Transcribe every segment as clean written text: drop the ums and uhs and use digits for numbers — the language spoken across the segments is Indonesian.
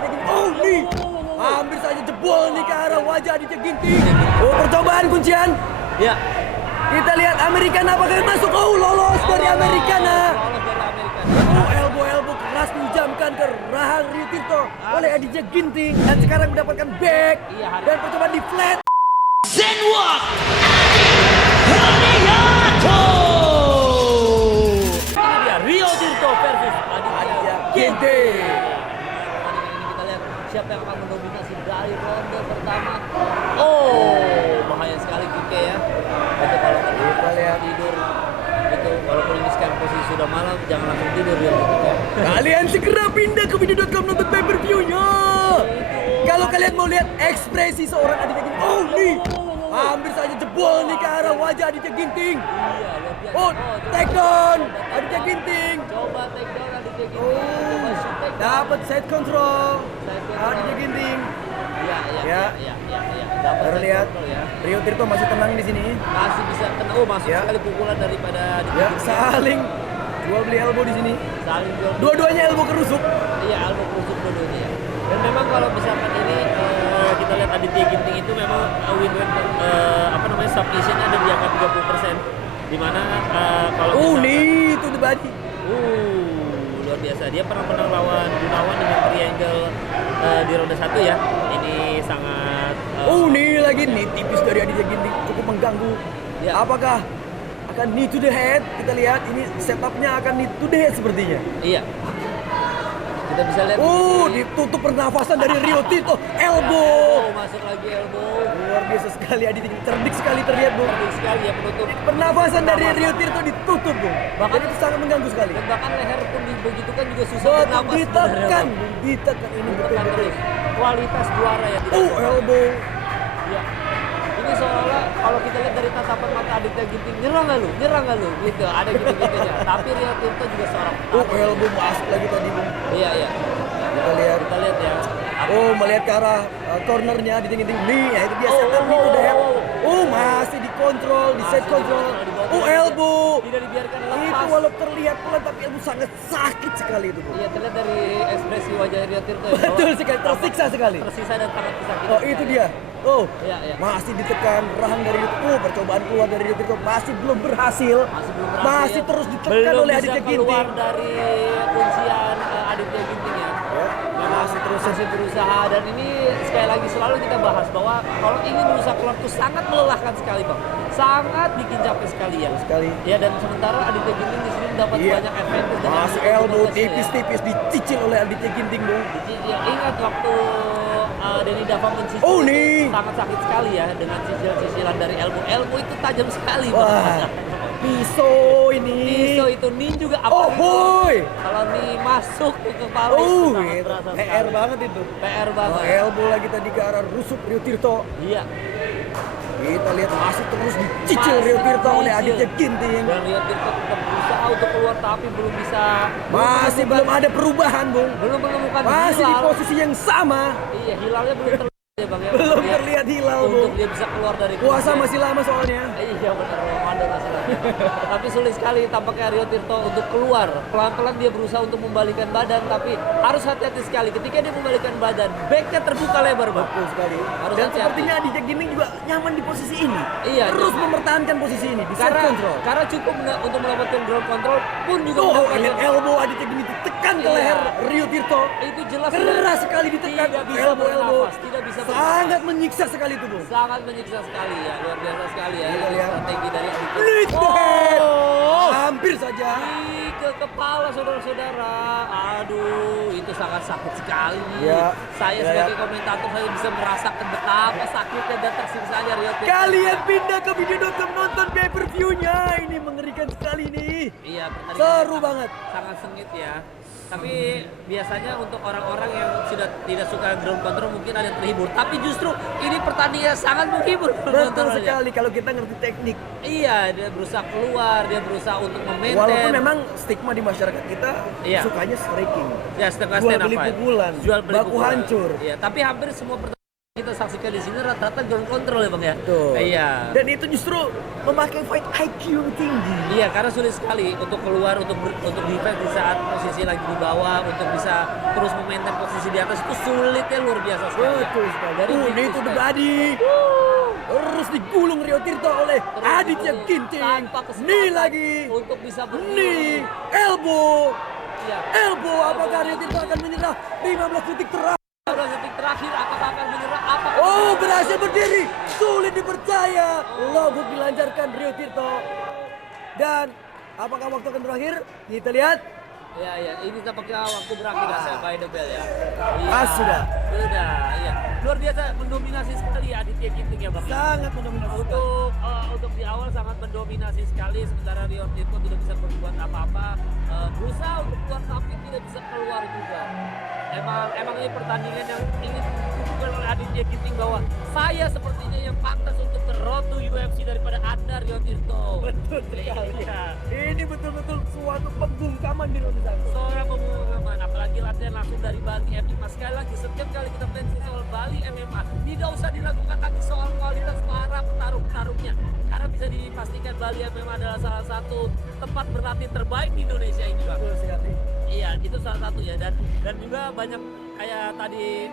Aditya Ginting. Oh nih, hampir saja jebol nih ke arah wajah Aditya Ginting. Oh, percobaan kuncian. Ya. Kita lihat Americana apakah masuk. Oh, lolos dari Americana. Lolos dari Americana. Oh, elbow keras dijamkan ke rahang Rio Tirto oleh Aditya Ginting dan sekarang mendapatkan back dan percobaan di flat. Zenwalk Haniato. Ini dia Rio Tirto versus Aditya Ginting. Pertandingan ini kita lihat siapa yang akan mendominasi dari ronde pertama. Oh, bahaya sekali Kike ya. Itu kalau Kita lihat. tidur itu walaupun ini sekarang posisi sudah malam, jangan langsung tidur Rio Tirto. Kalian segera pindah ke video.com nonton pay-per-view-nya. Kalau kalian mau lihat ekspresi seorang Aditya Ginting. Oh nih, hampir saja jebol nih ke arah wajah Aditya Ginting. Iya, luar biasa. Oh, take down Aditya Ginting. Coba take down Aditya Ginting. Oh, Coba shoot take down. dapat set control Aditya Ginting. Iya. Dapat Baru set lihat control ya. Rio Tirto masih tenang di sini. Masih bisa kena. Oh, masuk Ya. sekali pukulan daripada Aditya Ya, Ginting. saling jual beli elbow di sini. Saling jual. Dua-duanya elbow kerusuk. Iya, elbow kusuk dulu-dulu ya. Dan memang kalau misalkan ini kita lihat Aditya Ginting itu memang win-win submission-nya ada di angka 30%. Di mana kalau misalkan, Nih, itu the body. luar biasa. Dia pernah menang lawan Gunawan dengan triangle di ronde 1 ya. Ini sangat Nih lagi nih tipis dari Aditya Ginting cukup mengganggu. Ya. Apakah akan knee to the head? Kita lihat ini setupnya akan knee to the head sepertinya. iya. Kita bisa lihat Ditutup pernafasan dari Rio Tirto. Elbow. Oh, masuk lagi elbow. Luar biasa sekali Aditya Ginting. Cerdik sekali terlihat, Bung. Bagus sekali ya penutup. Pernafasan dari Rio Tirto ditutup, Bung. Bahkan Jadi itu sangat mengganggu sekali. Dan bahkan leher pun begitu kan juga susah Betul, bernapas ditekan, sebenarnya. Bung. Ditekan ini Ditekan betul-betul. terus. Kualitas juara ya. Elbow. Ya. Ini seolah-olah kalau kita lihat dari tatapan mata Aditya Ginting, nyerang nggak lu? Gitu, ada gitu-gitunya. Tapi Rio Tirto juga seorang Elbow masuk lagi tadi, Bung. Iya. Kita lihat. Kita lihat ya. Melihat ke arah cornernya Aditya Ginting. Nih, ya itu biasa kan nih udah ya. Masih dikontrol, di set control. Elbow. Tidak dibiarkan Itu lepas. walaupun terlihat pelan tapi elbow sangat sakit sekali itu, Bung. Iya, terlihat dari ekspresi wajah Rio Tirto ya. Betul sekali, tersiksa sekali. Tersisa dan sangat kesakitan. Oh, itu dia. Iya. Masih ditekan rahang dari itu. Percobaan keluar dari itu masih belum berhasil. Masih terus ditekan Belum oleh bisa Aditya keluar Ginting. dari kuncian Aditya Ginting ya. Masih berusaha dan ini sekali lagi selalu kita bahas bahwa kalau ingin berusaha keluar itu sangat melelahkan sekali, Bang. Sangat bikin capek sekali ya. Ya, dan sementara Aditya Ginting di sini mendapat banyak advantage dengan Masih elbow kontesnya ya. tipis-tipis dicicil oleh Aditya Ginting, Bung. Ya, ingat waktu Denny Dava mencicil nih. sangat sakit sekali ya dengan cicil-cicilan dari elbow. Elbow itu tajam sekali, Bang. Wah, pisau ini. Pisau itu nih juga kalau nih masuk ke kepala itu sangat Gitu. terasa PR sekali. banget itu. PR banget. Elbow lagi tadi ke arah rusuk Rio Tirto. Iya. Kita lihat masih terus dicicil Rio Tirto oleh Aditya Ginting. Dan Rio Tirto tetap berusaha untuk keluar tapi belum bisa. Masih belum ada perubahan, Bung. Belum menemukan Masih di hilal. posisi yang sama. Iya, hilalnya belum terlihat ya, Bang ya. Belum Untuk terlihat hilal, untuk Bung. dia bisa keluar dari Puasa kuncian. masih lama soalnya. Iya benar, Ramadan masih lama. Tapi sulit sekali tampaknya Rio Tirto untuk keluar. Pelan-pelan dia berusaha untuk membalikan badan, tapi harus hati-hati sekali. Ketika dia membalikan badan, backnya terbuka lebar, Bang. Betul sekali. Harus Dan hati-hati. sepertinya Aditya Ginting juga nyaman di posisi ini. Iya, Terus nyaman. mempertahankan posisi ini di set control. Karena cukup untuk mendapatkan ground control pun juga Lihat mendapatkan elbow Aditya Ginting ditekan ke Iya. leher Rio Tirto. itu jelas Keras sekali ditekan. tidak bisa Elbow. bernafas, tidak bisa Sangat menyiksa sekali itu, Bung. sangat menyiksa sekali ya, luar biasa sekali ya. Kita Ini lihat. strategi dari Aditya. Lead to head. Oh, Hampir saja. ke kepala saudara-saudara. Aduh, itu sangat sakit sekali nih. Ya, Saya ya, sebagai ya. komentator saya bisa merasakan betapa sakitnya dan tersiksanya Rio Tirto. Kalian pindah ke video.com nonton pay-per-view-nya. Ini mengerikan sekali nih. Iya, pertandingan Seru sangat- banget. Sangat sengit ya. Tapi biasanya untuk orang-orang yang sudah tidak suka ground control mungkin ada yang terhibur. Tapi justru ini pertandingan sangat menghibur. Betul penontonnya. sekali kalau kita ngerti teknik. Iya, dia berusaha keluar, dia berusaha untuk memaintain. Walaupun memang stigma di masyarakat kita Iya. sukanya striking. ya setengah Jual stand up beli fight. pukulan, Jual beli baku pukulan. hancur. Iya, tapi hampir semua pertandingan kita kita saksikan di sini rata-rata ground control ya bang ya. Betul. Iya. Dan itu justru memakai fight IQ yang tinggi. Iya, karena sulit sekali untuk keluar untuk defense di saat posisi lagi di bawah, untuk bisa terus memaintain posisi di atas itu sulitnya luar biasa sekali. Betul sekali. Dari Itu the body. Terus digulung Rio Tirto oleh Aditya Ginting. Tanpa kesempatan Nih lagi. untuk bisa Nih berdiri. elbow. Iya. Elbow, apakah Rio Tirto akan menyerah? 15 detik terakhir. 15 detik terakhir apakah akan menyerah? Apakah Oh, berhasil berdiri. Sulit dipercaya. Low hook dilancarkan Rio Tirto. Dan apakah waktu akan berakhir? Kita lihat. Ya, ini tampaknya waktu berakhir hasil by the bell ya. Iya. Sudah. Sudah, iya. Luar biasa mendominasi sekali Aditya Ginting ya bang. Sangat mendominasi. Untuk di awal sangat mendominasi sekali, sementara Rio Tirto tidak bisa berbuat apa-apa. Berusaha untuk keluar tapi tidak bisa keluar juga. Emang ini pertandingan yang ingin ditunjukkan oleh Aditya Ginting bahwa saya sepertinya yang pantas untuk ke road to UFC daripada Anda Rio Tirto. Betul sekali. Iya. Ini betul-betul suatu pembungkaman di Roti Sango. Seorang pembunuhan, apalagi latihan langsung dari Bali MMA. Sekali lagi, setiap kali kita mention soal Bali MMA, tidak usah dilakukan lagi soal kualitas para petarung-petarungnya. Karena bisa dipastikan Bali MMA adalah salah satu tempat berlatih terbaik di Indonesia ini, Bang. Betul sekali. Iya, itu salah satu ya. Dan juga banyak kayak tadi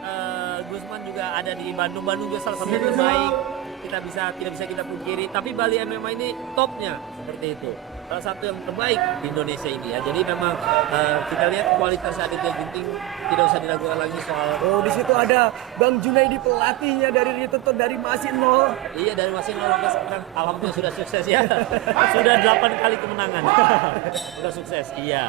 Gusman juga ada di Bandung. Bandung juga salah satu yang terbaik. Tidak bisa kita pungkiri. Tapi Bali MMA ini topnya seperti itu. Salah satu yang terbaik di Indonesia ini ya. Jadi memang kita lihat kualitas Aditya Ginting tidak usah diragukan lagi soal. Oh, di situ ada Bang Junaidi pelatihnya dari Rio Tirto dari masih nol. Iya, dari masih nol sampai sekarang alhamdulillah sudah sukses ya. Sudah 8 kali kemenangan. Sudah sukses. Iya.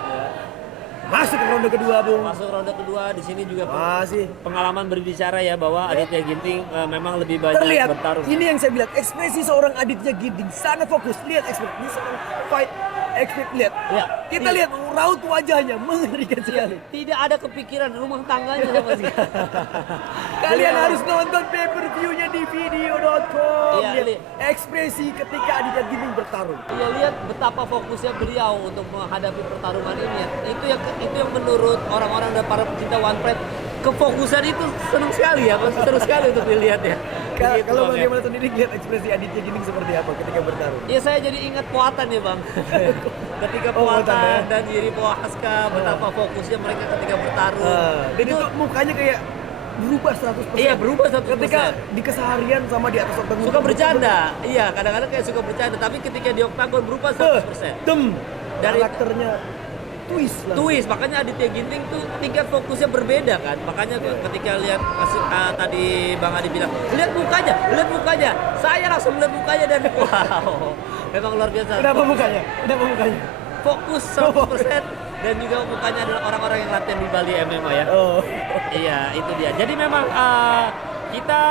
Masuk ke ronde kedua, Bung. Masuk ronde kedua di sini juga Masih. pengalaman berbicara ya bahwa Aditya Ginting memang lebih banyak Terlihat, bertarung. ini yang saya bilang, ekspresi seorang Aditya Ginting sangat fokus. Lihat ekspresi, ini seorang fight expert, lihat. Ya, Kita lihat raut wajahnya, mengerikan sekali. tidak ada kepikiran rumah tangganya sama sekali. Kalian Iya. harus nonton pay-per-view-nya di video.com. Iya, Lihat lihat. ekspresi ketika Aditya Ginting bertarung. Iya, lihat betapa fokusnya beliau untuk menghadapi pertarungan ini ya. Itu yang menurut orang-orang dan para pecinta One Pride, kefokusan itu senang sekali ya, seru sekali untuk dilihat ya. Begitu, Kalau Bang, ya. bagaimana sendiri lihat ekspresi Aditya Ginting seperti apa ketika bertarung? Ya saya jadi ingat Poatan ya bang. Ketika Oh, Poatan, Poatan ya. dan Yiri Pohaska, betapa fokusnya mereka ketika bertarung. Dan itu mukanya kayak berubah 100%. Iya, berubah 100%. Ketika di keseharian sama di atas oktagon. Suka bercanda, iya kadang-kadang kayak suka bercanda, tapi ketika di oktagon berubah 100%. Dari karakternya twist lah. Twist, makanya Aditya Ginting tuh tingkat fokusnya berbeda kan. Makanya ketika lihat tadi Bang Adi bilang, lihat mukanya. Saya langsung lihat mukanya dan wow, memang luar biasa. Kenapa mukanya? Fokus 100% dan juga mukanya adalah orang-orang yang latihan di Bali MMA ya. Oh. Iya, itu dia. Jadi memang kita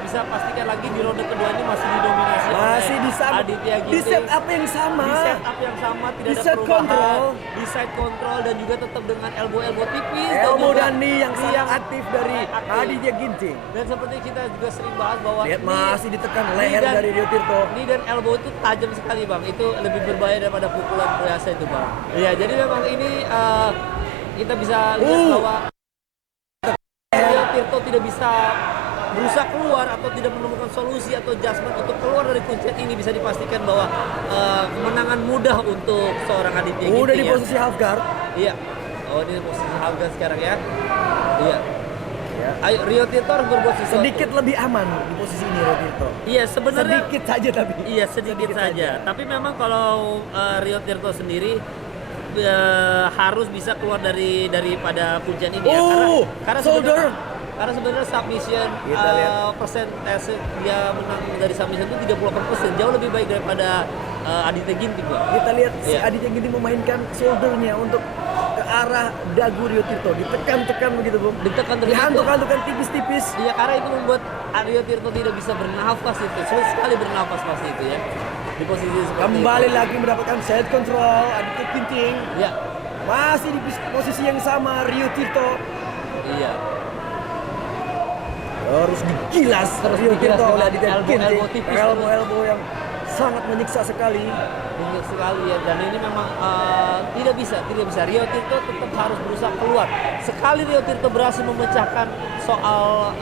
bisa pastikan lagi di ronde kedua ini masih didominasi Masih oleh di sana. Aditya Ginting. Di setup yang sama. Di setup yang sama, tidak Di ada side perubahan. control. Di side control dan juga tetap dengan elbow tipis. Elbow juga dan knee yang knee sangat aktif dari aktif. Aditya Ginting. Dan seperti kita juga sering bahas bahwa Lihat knee- masih ditekan knee leher dan- dari Rio Tirto. knee dan elbow itu tajam sekali bang. Itu lebih berbahaya daripada pukulan biasa itu bang. Iya, jadi memang ini kita bisa lihat bahwa Rio Tirto tidak bisa berusaha keluar atau tidak menemukan solusi atau adjustment untuk keluar dari kuncian ini, bisa dipastikan bahwa kemenangan mudah untuk seorang Aditya Ginting. Udah di ya. posisi half guard. Iya. Oh, ini posisi harga sekarang ya. Iya. Ya. Ayo Rio Tirto harus berbuat sesuatu. Sedikit lebih aman di posisi ini Rio Tirto. Iya, sebenarnya Sedikit saja tapi. Iya, sedikit saja. Tapi memang kalau Rio Tirto sendiri harus bisa keluar daripada kuncian ini ya, karena shoulder. Karena sebenarnya submission Kita lihat. persentase dia menang dari submission itu 38%, jauh lebih baik daripada Aditya Ginting, Pak. Kita lihat si Iya. Aditya Ginting memainkan shouldernya untuk ke arah dagu Rio Tirto, ditekan-tekan begitu, Bung. Ditekan terus. Dihantuk-hantukan tipis-tipis. Iya, karena itu membuat Rio Tirto tidak bisa bernafas itu. Sulit sekali bernafas pasti itu ya. Di posisi seperti Kembali itu. lagi mendapatkan side control Aditya Ginting. Ya. Masih di posisi yang sama Rio Tirto. Iya. Terus digilas Rio digilas Tirto oleh dengan Aditya elbow- Ginting. elbow tipis. Elbow yang sangat menyiksa sekali. Banyak sekali ya, dan ini memang tidak bisa Rio Tirto tetap harus berusaha keluar. Sekali Rio Tirto berhasil memecahkan soal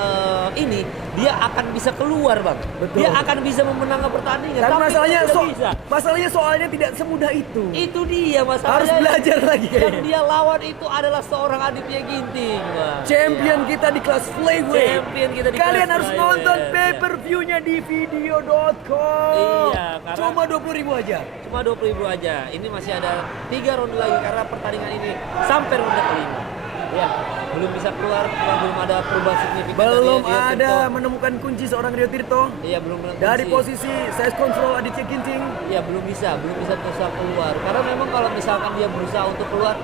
ini, dia akan bisa keluar bang. Betul. Dia akan bisa memenangkan pertandingan. Dan Tapi masalahnya tidak bisa. masalahnya soalnya tidak semudah itu. Itu dia masalahnya. Harus belajar lagi Yang kayaknya. dia lawan itu adalah seorang Aditya Ginting, bang. Champion Iya. kita di kelas flyweight. Champion kita di Kalian kelas harus flyweight. nonton pay-per-view-nya di video.com. Iya, karena- Cuma 20.000 aja. Cuma 20.000 aja. Ini masih ada 3 ronde lagi karena pertandingan ini sampai ronde kelima. Ya, belum bisa keluar, belum ada perubahan signifikan. Belum dari Rio ada Tirto. menemukan kunci seorang Rio Tirto. Iya, belum menemukan Dari kunci. posisi size control Aditya Ginting. Ya belum bisa berusaha keluar. Karena memang kalau misalkan dia berusaha untuk keluar,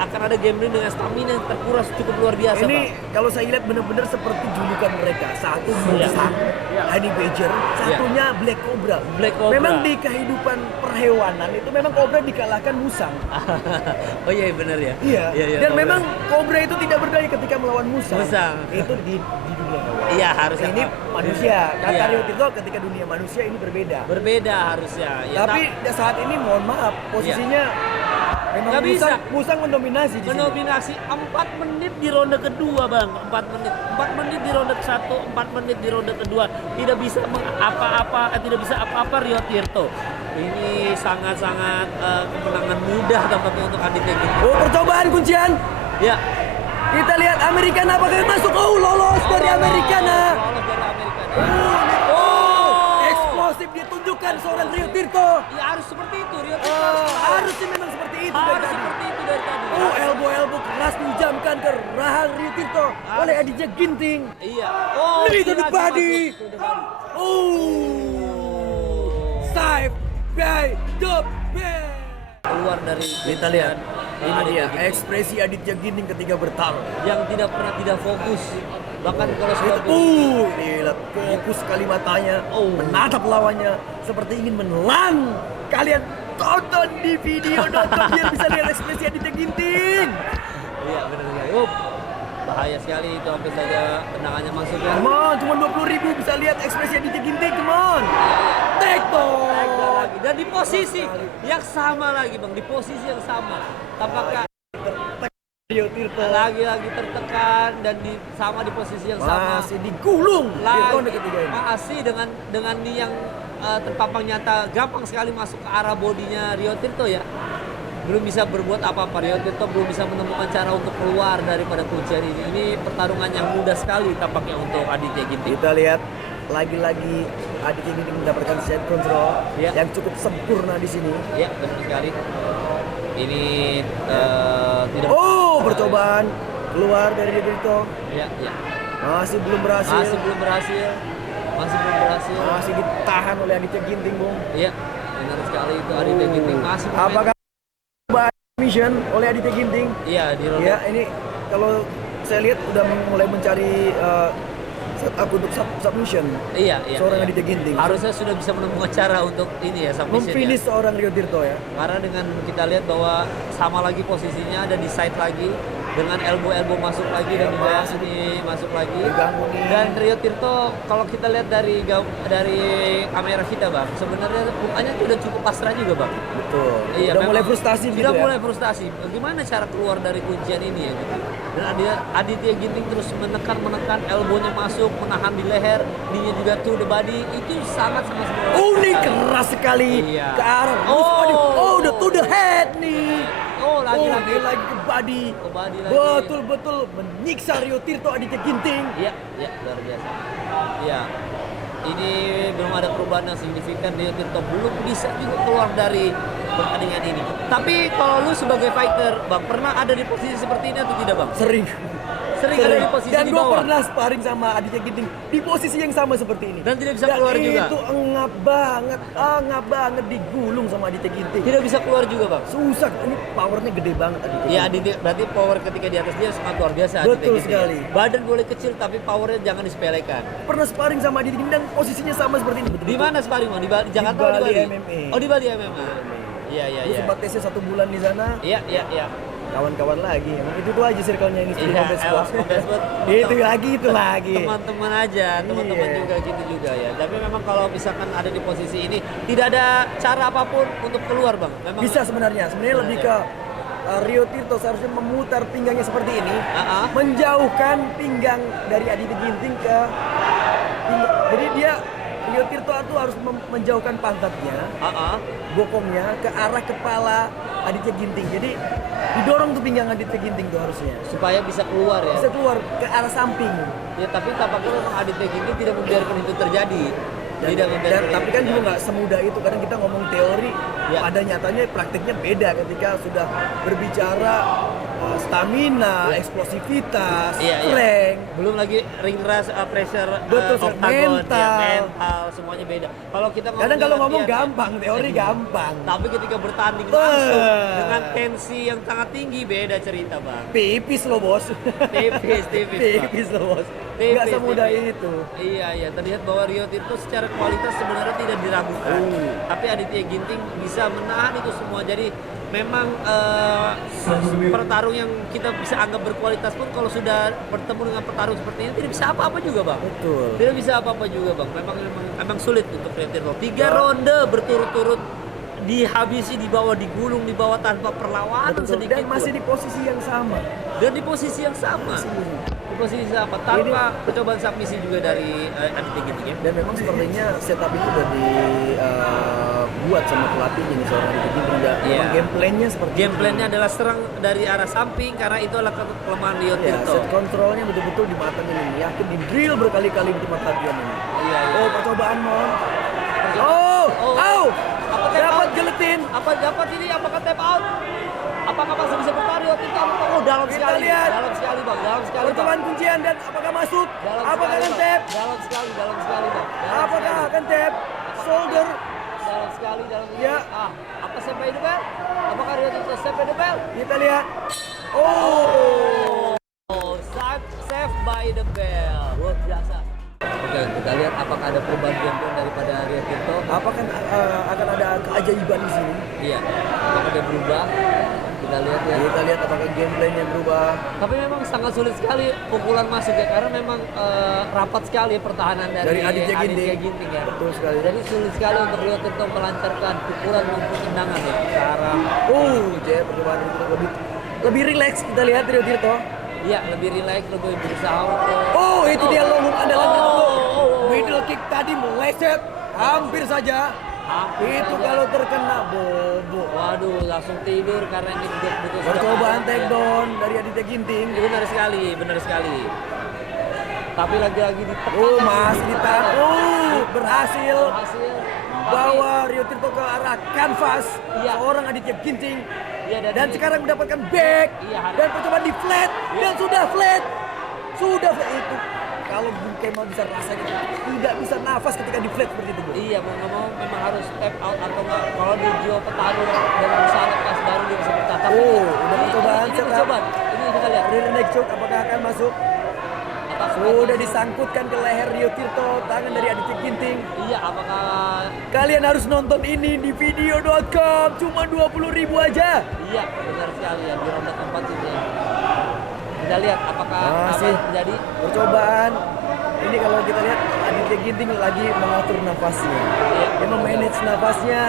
akan ada gambling dengan stamina yang terkuras cukup luar biasa. Ini Bang. kalau saya lihat benar-benar seperti julukan mereka. Satu Iya. Musang, Honey Badger, satunya Black Cobra. Black Cobra. Memang di kehidupan perhewanan itu memang Cobra dikalahkan Musang. Oh iya benar ya. Iya. Dan Cobra. memang Cobra itu tidak berdaya ketika melawan Musang. Musang. Itu di dunia hewan. Iya harusnya. Ini manusia. Kata Iya. Rio Tirto ketika dunia manusia ini berbeda. Berbeda harusnya. Ya, Tapi saat ini mohon maaf posisinya memang Nggak bisa. Musang mendominasi di sini. mendominasi 4 menit di ronde kedua bang. 4 menit di ronde ke-1, 4 menit di ronde kedua. Tidak bisa tidak bisa apa-apa Rio Tirto. Ini sangat-sangat kemenangan mudah tampaknya untuk Aditya Ginting. Oh, percobaan kuncian. Ya. Kita lihat Americana apakah masuk. Oh, lolos dari Americana. Lolos dari Americana. Eksplosif ditunjukkan seorang Rio Tirto. Ya harus seperti itu Rio Tirto. Harusnya memang seperti itu dari Harus tadi. seperti itu dari tadi. Oh, elbow keras dijamkan ke rahang Rio Tirto oleh Aditya Ginting. Iya. Oh, Knee to the lagi body. masuk to the body. Oh, save by the bell. Keluar dari Kita lihat. Ini Aditya dia Ginting. ekspresi Aditya Ginting ketika bertarung. Yang tidak pernah tidak fokus. Bahkan kalau sudah Lihat fokus sekali matanya, Oh. menatap lawannya seperti ingin menelan. Kalian tonton di video nonton biar bisa lihat ekspresi Aditya Ginting. Iya benar sekali. Bahaya sekali itu hampir saja tendangannya masuk ya. Come on, cuma 20.000 bisa lihat ekspresi Aditya Ginting. Come on, take Lagi. Dan di posisi yang sama lagi bang, di posisi yang sama. Tampaknya Rio Tirto lagi-lagi tertekan dan sama di posisi yang sama. masih digulung di ronde ketiga ini. Masih dengan knee yang terpampang nyata, gampang sekali masuk ke arah bodinya Rio Tirto ya. Belum bisa berbuat apa-apa, Rio Tirto belum bisa menemukan cara untuk keluar daripada kuncian ini. Ini pertarungan yang mudah sekali tampaknya untuk Aditya Ginting. Kita lihat lagi-lagi Aditya Ginting mendapatkan set control Ya. yang cukup sempurna di sini. Ya, benar sekali. Ini tidak. Oh, percobaan keluar dari Rio Tirto. Ya. Masih belum berhasil. Masih belum berhasil. Masih ditahan oleh Aditya Ginting, Bung. Iya, benar sekali itu Aditya Ginting masih bermain. Apakah percobaan mission oleh Aditya Ginting? Iya, di ronde. Ya, ini kalau saya lihat udah mulai mencari setup untuk submission. Iya. Seorang Aditya Ginting. Harusnya sudah bisa menemukan cara untuk ini ya, submission ya. Memfinish seorang Rio Tirto ya. Karena dengan kita lihat bahwa sama lagi posisinya ada di side lagi dengan elbow masuk lagi dan juga ini masuk lagi. Diganggu nih. Dan Rio Tirto kalau kita lihat dari kamera kita bang, sebenarnya mukanya tuh udah cukup pasrah juga bang. Betul. Iya, Udah mulai memang frustasi gitu sudah ya. mulai frustasi. Bagaimana cara keluar dari kuncian ini ya gitu. Dan Aditya Ginting terus menekan, elbownya masuk, menahan di leher, kneenya juga to the body. Itu sangat sempurna. Oh, ini keras sekali Iya. ke arah. Oh. Udah to the head nih. Oh, lagi-lagi. Dia lagi ke body. Ke body lagi. Betul-betul menyiksa Rio Tirto Aditya Ginting. Iya, luar biasa. Iya. Ini belum ada perubahan yang signifikan. Rio Tirto belum bisa juga keluar dari pertandingan ini. Tapi kalau lu sebagai fighter, Bang, pernah ada di posisi seperti ini atau tidak, Bang? Sering Ada di posisi Dan di gue bawah. pernah sparring sama Aditya Ginting di posisi yang sama seperti ini. Dan tidak bisa keluar juga. Itu engap banget digulung sama Aditya Ginting. Tidak bisa keluar juga, Bang. Susah, ini powernya gede banget Aditya Iya, Ginting. berarti power ketika di atas dia sangat luar biasa. Betul Aditya Ginting. sekali. Badan boleh kecil tapi powernya jangan disepelekan. Pernah sparring sama Aditya Ginting dan posisinya sama seperti ini. Di mana sparring, Bang? Di Jakarta Di atau di Bali Bali? MMA. Oh, di Bali MMA. Iya. Gue sempat tesnya 1 bulan di sana. Iya. Kawan-kawan lagi. Emang itu aja circle-nya ini. Iya, Street Combat Sport. Itu lagi. Teman-teman aja, teman-teman Iya. juga gitu juga ya. Tapi memang kalau misalkan ada di posisi ini tidak ada cara apapun untuk keluar, Bang. Memang Bisa sebenarnya lebih ke Rio Tirto seharusnya memutar pinggangnya seperti ini, Ah. menjauhkan pinggang dari Aditya Ginting ke pinggang. Jadi dia Rio Tirto itu harus menjauhkan pantatnya, bokongnya ke arah kepala Aditya Ginting. Jadi didorong tuh pinggang Aditya Ginting tuh harusnya Supaya bisa keluar ya. bisa keluar ke arah samping. Ya tapi tampaknya memang Aditya Ginting tidak membiarkan itu terjadi. Tapi kan juga nggak semudah itu. Kadang kita ngomong teori, Ya. pada nyatanya praktiknya beda ketika sudah berbicara stamina, eksplosivitas, Iya. strength. Belum lagi ring rust, pressure, Betul, octagon, mental. ya, mental, semuanya beda. Kalau kita Kadang kalau ngomong latihan, gampang, teori gampang. tapi ketika bertanding Wah. langsung dengan tensi yang sangat tinggi, beda cerita bang. Pipis loh bos. Tipis, Bang. Pipis loh bos. Tipis, Nggak semudah tipis. itu. Iya, terlihat bahwa Rio Tirto secara kualitas sebenarnya tidak diragukan. Tapi Aditya Ginting bisa menahan itu semua. Jadi memang pertarung yang kita bisa anggap berkualitas pun kalau sudah bertemu dengan petarung seperti ini tidak bisa apa-apa juga bang. Betul. Tidak bisa apa-apa juga bang. Memang sulit untuk Rio Tirto. 3 ronde berturut-turut dihabisi, digulung di bawah tanpa perlawanan Betul. sedikit Dan masih pun. di posisi yang sama. Dan di posisi yang sama. Di posisi sama tanpa percobaan submisi juga dari Aditya Ginting ya. Dan memang sepertinya setup itu udah dibuat sama pelatihnya nih seorang Aditya Ginting. Iya. Memang game plan-nya seperti Game plan-nya adalah serang dari arah samping karena itu adalah kelemahan Rio Ya, Tirto. set kontrolnya betul-betul dimatangin ini. Yakin di drill berkali-kali di tempat latihan ini. Iya. Oh, percobaan Mon. Oh, Oh, apa tap dapat out? geletin. Apa dapat ini? Apakah tap out? Apakah masih bisa bertahan Rio Tirto? Oh, dalam Kita sekali. lihat. Dalam sekali, Bang. Dalam sekali, Bang. Percobaan kuncian dan apakah masuk? Dalam Apakah sekali, akan Bang. tap? Dalam sekali, Bang. Dalam Apakah sekali. akan tap? Shoulder. Dalam sekali. Ya. Apa step by the bell? Apakah Rio Tirto step by the bell? Kita lihat. Oh. Oh, save by the bell. Luar biasa. Oke, kita lihat apakah ada perubahan game plan daripada Rio Tirto. Apakah akan ada keajaiban di sini? Iya, apakah dia berubah? Kita lihat ya. Kita lihat apakah game plan-nya berubah. Tapi memang sangat sulit sekali pukulan masuk ya, karena memang rapat sekali pertahanan dari Aditya Ginting. Ginting ya. Betul sekali. Jadi sulit sekali untuk Rio Tirto melancarkan pukulan maupun tendangan ya ke arah. Jaya percobaan itu lebih rileks kita lihat Rio Tirto. Iya, lebih rileks, lebih berusaha untuk. Oh, itu dia lolong andalan Rio Tirto. oh. Middle kick tadi meleset, hampir saja. Hampir Itu saja. kalau terkena bobo. Waduh, langsung tidur karena ini betul-betul sudah Percobaan padat, take ya. down dari Aditya Ginting. Benar sekali. Tapi lagi-lagi ditekan. Masih ditahan. Berhasil Berhasil. bawa Rio Tirto ke arah kanvas. Iya. Seorang Aditya Ginting. Iya, Dan sekarang mendapatkan back. Iya. Dan percobaan di flat. Dan sudah flat. Itu. Kalau Bung Kemal bisa rasakan tidak bisa nafas ketika di flat seperti itu, Bung. Iya, mau nggak mau memang harus step out atau nggak. Kalau di jiwa petarung dan berusaha lepas baru dia bisa bertahan. Tapi Udah percobaan ini setup. percobaan. Ini kita lihat. Rear neck choke apakah akan masuk? Sudah disangkutkan ke leher Rio Tirto, tangan dari Aditya Ginting. Iya, apakah Kalian harus nonton ini di video.com, cuma 20.000 aja. iya benar sekali ya di ronde keempat ini. Ya. Kita lihat apakah apa Masih yang terjadi. percobaan. Ini kalau kita lihat Aditya Ginting lagi mengatur nafasnya. Iya. Dia memanage nafasnya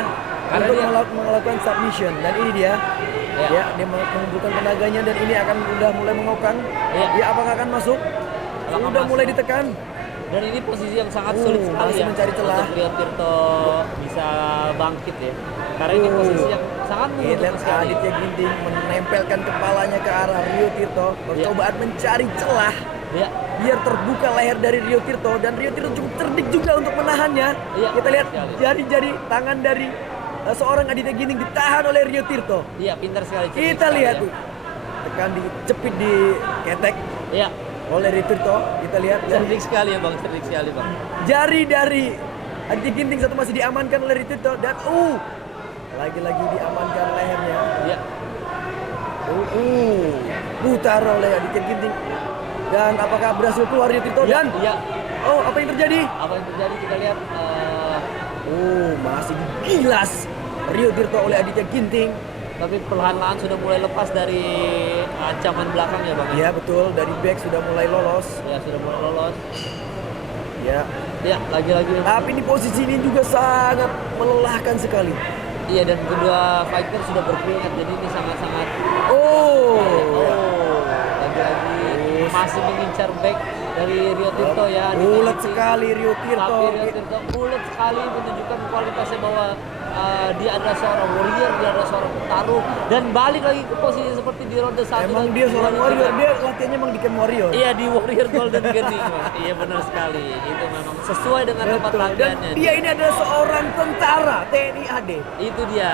Karena untuk dia- melakukan submission. Dan ini dia. Iya. Ya, dia mengumpulkan tenaganya dan ini akan udah mulai mengokang. Iya. Ya, apakah akan masuk? Apakah Sudah masuk? mulai ditekan. Dan ini posisi yang sangat sulit sekali masih ya mencari celah. untuk Rio Tirto bisa bangkit ya. Karena ini posisi yang sangat Kita menguntungkan lihat sekali. Aditya Ginting menempelkan kepalanya ke arah Rio Tirto. Percobaan mencari celah Ya, biar terbuka leher dari Rio Tirto. Dan Rio Tirto cukup cerdik juga untuk menahannya. Iya, Kita lihat sekali. jari-jari tangan dari seorang Aditya Ginting ditahan oleh Rio Tirto. iya pintar sekali. cerdik Kita sekali lihat ya. tuh, tekan dicepit di ketek Iya, oleh Rio Tirto. Kita lihat dan cerdik sekali ya bang, cerdik sekali bang. jari dari Aditya Ginting satu masih diamankan oleh Rio Tirto. Dan lagi-lagi diamankan lehernya. Iya, Putar oleh Aditya Ginting. Dan apakah berhasil keluar Rio Tirto? iya, Dan iya. apa yang terjadi? Apa yang terjadi kita lihat. Masih digilas Rio Tirto oleh Aditya Ginting. Tapi perlahan-lahan sudah mulai lepas dari ancaman belakang ya bang. Ya betul, dari back sudah mulai lolos. Ya sudah mulai lolos. Ya. Ya lagi-lagi. Tapi di posisi ini juga sangat melelahkan sekali. Iya dan kedua fighter sudah berkeringat jadi ini sangat-sangat Lagi-lagi masih mengincar back dari Rio Tirto ya. Bulat sekali Rio Tirto. Tapi Rio Tirto bulat sekali menunjukkan kualitasnya bahwa dia adalah seorang warrior, dia adalah seorang petarung, dan balik lagi ke posisi seperti di ronde 1. Emang dia seorang warrior, dia latihannya emang di camp warrior. Iya, di Warrior Golden Gening. Iya, benar sekali. Itu memang sesuai dengan tempat Betul. Dan latihannya. dia ini adalah seorang tentara TNI AD. Itu dia.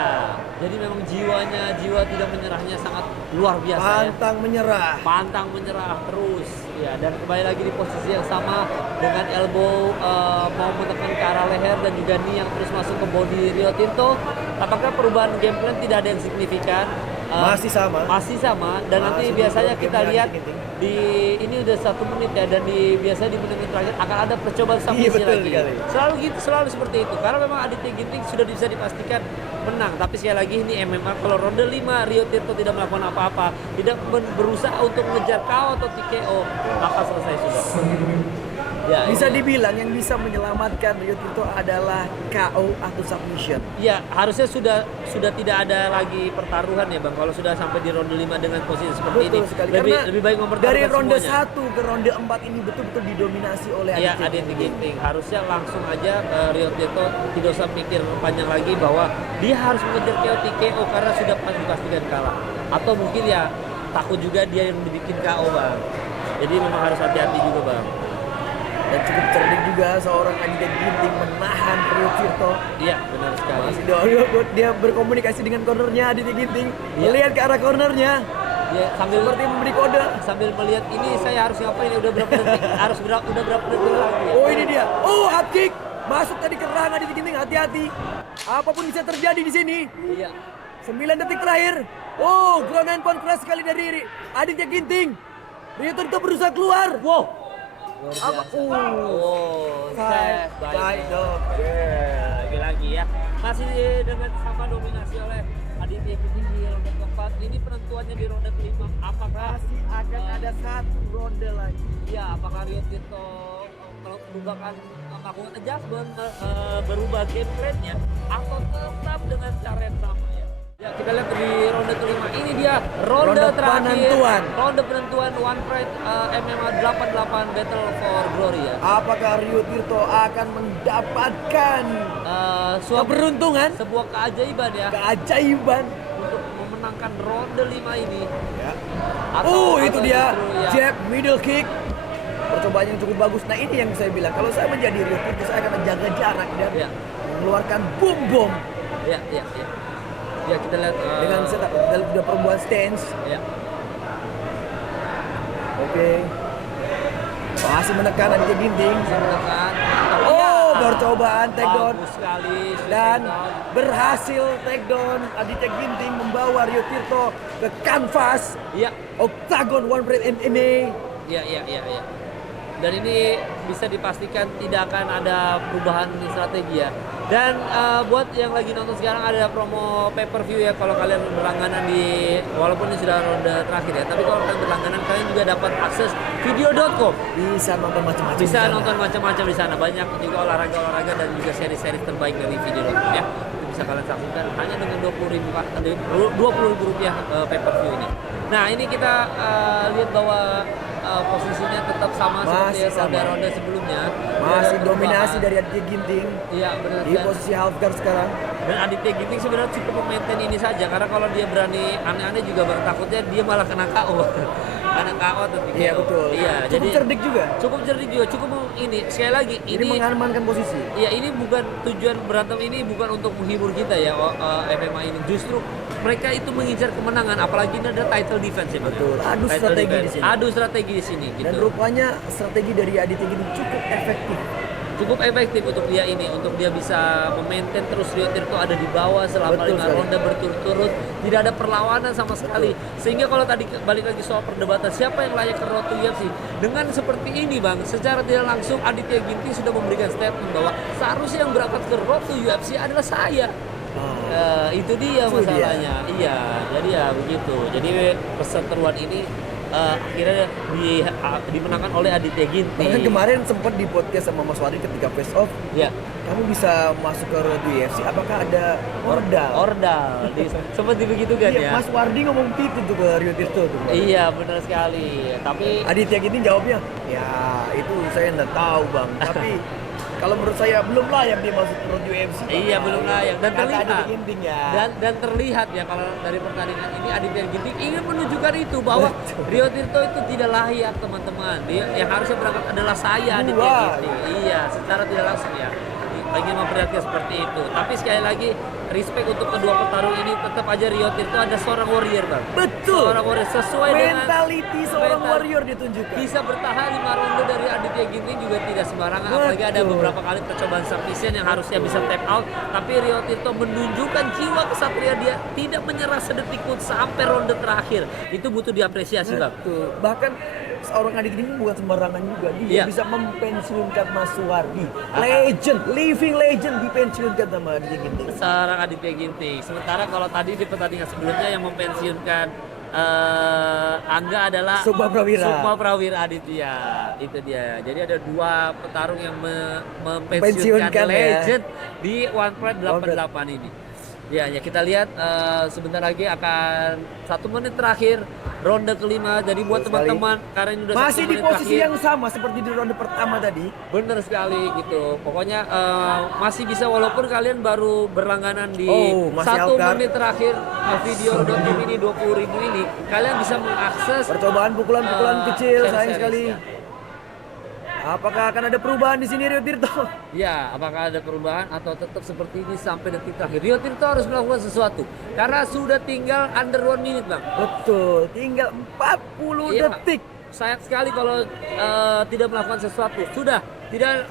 Jadi memang jiwa tidak menyerahnya sangat luar biasa ya. Pantang menyerah terus. Ya, dan kembali lagi di posisi yang sama dengan elbow mau menekan ke arah leher dan juga knee yang terus masuk ke body Rio Tirto. Apakah perubahan game plan tidak ada yang signifikan? Masih sama. Dan nanti biasanya kita lihat gitu. di ini udah 1 menit ya, dan biasanya di menit terakhir akan ada percobaan submisi lagi. Selalu seperti itu. Karena memang Aditya Ginting sudah bisa dipastikan menang. Tapi sekali lagi ini MMA, kalau ronde 5 Rio Tirto tidak melakukan apa-apa, tidak berusaha untuk mengejar KO atau TKO, maka selesai sudah. Ya, bisa dibilang yang bisa menyelamatkan Rio Tirto adalah KO atau submission. Ya, harusnya sudah tidak ada lagi pertaruhan ya Bang, kalau sudah sampai di ronde 5 dengan posisi seperti ini. Sekali. Lebih baik mempertaruhkan dari ronde semuanya. 1 ke ronde 4 ini betul-betul didominasi oleh Aditya Ginting. Harusnya langsung aja Rio Tirto tidak usah mikir panjang lagi bahwa dia harus mengejar KO TKO karena sudah dipastikan kalah. Atau mungkin ya takut juga dia yang dibikin KO Bang. Jadi memang harus hati-hati juga Bang. Dan cukup cerdik juga seorang Aditya Ginting menahan Rio Tirto. Iya, benar sekali. Dia berkomunikasi dengan cornernya Aditya Ginting, Iya. melihat ke arah cornernya. Ya, Seperti memberi kode. sambil melihat ini saya harus ngapain, udah berapa detik, udah berapa detik lagi ya. Oh, ini dia. Oh, hard kick. Masuk tadi ke rahang Aditya Ginting, hati-hati. Apapun bisa terjadi di sini. Iya. 9 detik terakhir. Oh, ground and pound keras sekali dari Aditya Ginting. Rio Tirto berusaha keluar. Wow. Apa? Baik dong. Lagi-lagi ya. Masih dengan sama dominasi oleh Aditya Ginting di ronde keempat. Ini penentuannya di ronde kelima. Apakah Masih akan ada 1 ronde lagi. ya, apakah Rio Tirto melakukan adjustment, berubah game plan-nya, atau tetap dengan cara yang sama ya? Ya, kita lihat di ronde kelima ini dia ronde terakhir, ronde penentuan One Pride MMA 88 Battle for Glory ya. Apakah Rio Tirto akan mendapatkan keberuntungan, sebuah keajaiban ya, untuk memenangkan ronde 5 ini? Ya. Atau Itu dia justru ya, jab middle kick. Percobaan yang cukup bagus. Nah, ini yang saya bilang, kalau saya menjadi Rio Tirto, saya akan menjaga jarak dan Ya. mengeluarkan bom. Ya, kita lihat Dengan setup, kita sudah perbuat stance. ya. Oke. Masih menekan Aditya Ginting. Menekan. Percobaan takedown. Bagus sekali. Dan berhasil takedown. Aditya Ginting membawa Rio Tirto ke kanvas Iya. Octagon One Pride MMA. Iya. Dan ini bisa dipastikan tidak akan ada perubahan strategi ya. Dan buat yang lagi nonton sekarang ada promo pay-per-view ya, kalau kalian berlangganan walaupun ini sudah ronde terakhir ya, tapi kalau kalian berlangganan kalian juga dapat akses video.com. Bisa nonton macam-macam. Bisa nonton macam-macam di sana. Banyak juga olahraga dan juga seri-seri terbaik dari video.com ya. Itu bisa kalian saksikan hanya dengan Rp20.000 pay-per-view ini. Nah, ini kita lihat bahwa posisinya tetap sama seperti ronde-ronde sebelumnya. Masih dominasi dari Aditya Ginting. Iya, benar. Di posisi half guard sekarang. Dan Aditya Ginting sebenarnya cukup memaintain ini saja, karena kalau dia berani aneh-aneh juga Bang, takutnya dia malah kena KO. Karena KO atau TKO. Iya, betul. Iya, cukup cerdik juga. Cukup ini sekali lagi Ini mengamankan posisi. Iya, ini bukan tujuan berantem ini, bukan untuk menghibur kita ya, MMA ini. Justru mereka itu mengincar kemenangan, apalagi ini ada title defense ya Bang. Betul. Adu strategi di sini. Gitu. Dan rupanya strategi dari Aditya Ginting cukup efektif untuk dia bisa memaintain terus Rio Tirto ada di bawah selama 5 ronde berturut-turut, tidak ada perlawanan sama sekali. Sehingga kalau tadi balik lagi soal perdebatan siapa yang layak ke Road to UFC, dengan seperti ini Bang, secara tidak langsung Aditya Ginting sudah memberikan statement bahwa seharusnya yang berangkat ke Road to UFC adalah saya. Itu dia masalahnya. Iya, jadi ya begitu. Jadi perseteruan ini akhirnya dimenangkan oleh Aditya Ginting. Bahkan kemarin sempat di podcast sama Mas Wadi ketika face off, Ya, kamu bisa masuk ke Road to UFC, apakah ada Ordal. Seperti begitu kan Iya, ya. Mas Wardi ngomong gitu tuh ke Rio Tirto tuh. Iya, benar sekali. Tapi Aditya Ginting jawabnya, ya itu saya nggak tahu bang. Tapi kalau menurut saya belum layak dia masuk Road to UFC. Bang. iya, belum layak dan Kata terlihat. Aditya Ginting ya. Dan terlihat ya kalau dari pertandingan ini Aditya Ginting ingin menunjukkan itu bahwa Rio Tirto itu tidak layak, teman-teman. Dia yang harusnya berangkat adalah saya, Aditya Wah. Ginting. Iya, secara tidak langsung ya. Ingin memperlihatkan seperti itu. Tapi sekali lagi respect untuk kedua petarung ini, tetap aja Rio Tirto ada seorang warrior, Bang. Betul. Seorang warrior sesuai dengan Mentality seorang mental- warrior ditunjukkan. bisa bertahan 5 ronde dari Aditya Ginting juga tidak sembarangan. Betul. Apalagi ada beberapa kali percobaan submission yang harusnya bisa tap out, tapi Rio Tirto menunjukkan jiwa kesatria, dia tidak menyerah sedetik pun sampai ronde terakhir. Itu butuh diapresiasi, Bang. Betul. Bahkan seorang Aditya Ginting bukan sembarangan juga. Dia Iya. bisa mempensiunkan Mas Suwardi. Legend, living legend dipensiunkan sama Aditya Ginting. Seorang Aditya Ginting. Sementara kalau tadi di pertandingan sebelumnya yang mempensiunkan Angga adalah Sukma Prawira. Sukma Prawira Aditya. Itu dia. Jadi ada dua petarung yang mempensiunkan Pensiunkan, ya. legend di One Pride 88 ini. Ya, kita lihat sebentar lagi akan 1 menit terakhir ronde kelima. Jadi buat Betul sekali. teman-teman karena ini udah Masih 1 di menit posisi terakhir. yang sama seperti di ronde pertama tadi. Bener sekali gitu. Pokoknya masih bisa walaupun kalian baru berlangganan di Oh, masih 1 Alkar. menit terakhir video.com ini 20.000 ini, kalian bisa mengakses Percobaan pukulan-pukulan kecil, sayang seri-seri, sekali. ya. Apakah akan ada perubahan di sini Rio Tirto? Ya, apakah ada perubahan atau tetap seperti ini sampai detik terakhir? Rio Tirto harus melakukan sesuatu karena sudah tinggal under 1 minute, Bang. Betul, tinggal 40 Iya. detik. Sayang sekali kalau tidak melakukan sesuatu. Sudah,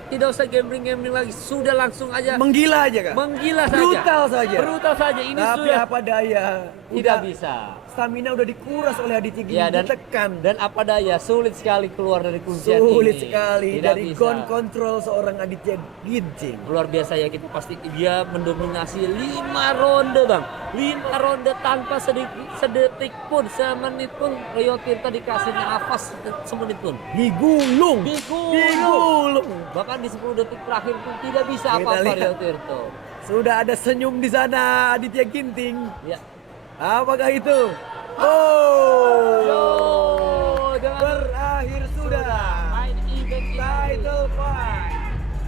tidak usah gambling lagi. Sudah langsung aja Menggila aja kan? menggila saja. Brutal saja. Brutal saja. Ini Tapi sudah apa daya? tidak Udah- bisa. Stamina udah dikuras oleh Aditya Ginting, Ya, dan ditekan. dan apa daya, sulit sekali keluar dari kuncian ini. Sulit sekali Tidak dari bisa. gun control seorang Aditya Ginting. Luar biasa ya, kita pasti dia mendominasi 5 ronde, Bang. 5 ronde tanpa sedetik pun, semenit pun Rio Tirto dikasih nafas semenit pun. Digulung. Digulung. Bahkan di 10 detik terakhir pun tidak bisa Kita apa-apa lihat. Rio Tirto. Sudah ada senyum di sana Aditya Ginting. Ya. Apakah itu? Oh. Yo, dengan Berakhir sudah. main event ini. Title fight.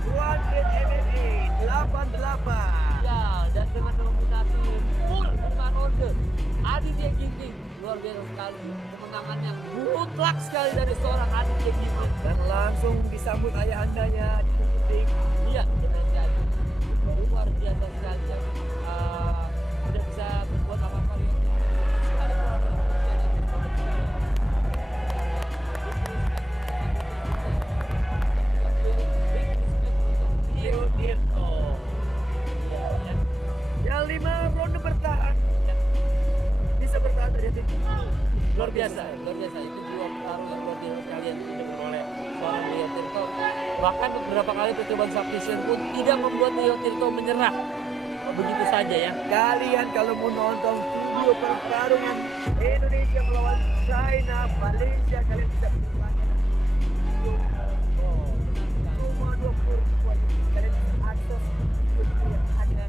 200 MMA 88. Ya, dan dengan dominasi full 5 ronde, Aditya Ginting luar biasa sekali. Kemenangan yang mutlak sekali dari seorang Aditya Ginting. Dan langsung disambut ayahandanya Aditya Ginting. Iya, benar sekali. Luar biasa sekali ya. Tidak bisa berbuat apa-apa Rio Tirto. Sekali keluar dari kuncian ini. Rio Tirto. Iya, ya. Ya 5 ronde bertahan. Bisa bertahan terjadi. Luar biasa itu jiwa petarung yang luar biasa sekali yang ditunjukkan oleh seorang Rio Tirto. Bahkan beberapa kali percobaan submission pun tidak membuat Rio Tirto menyerah begitu saja ya. Kalian kalau mau nonton video pertarungan Indonesia melawan China, Malaysia, kalian bisa menemukannya. Cuma 20 ribuan. Kalian bisa akses video yang ada.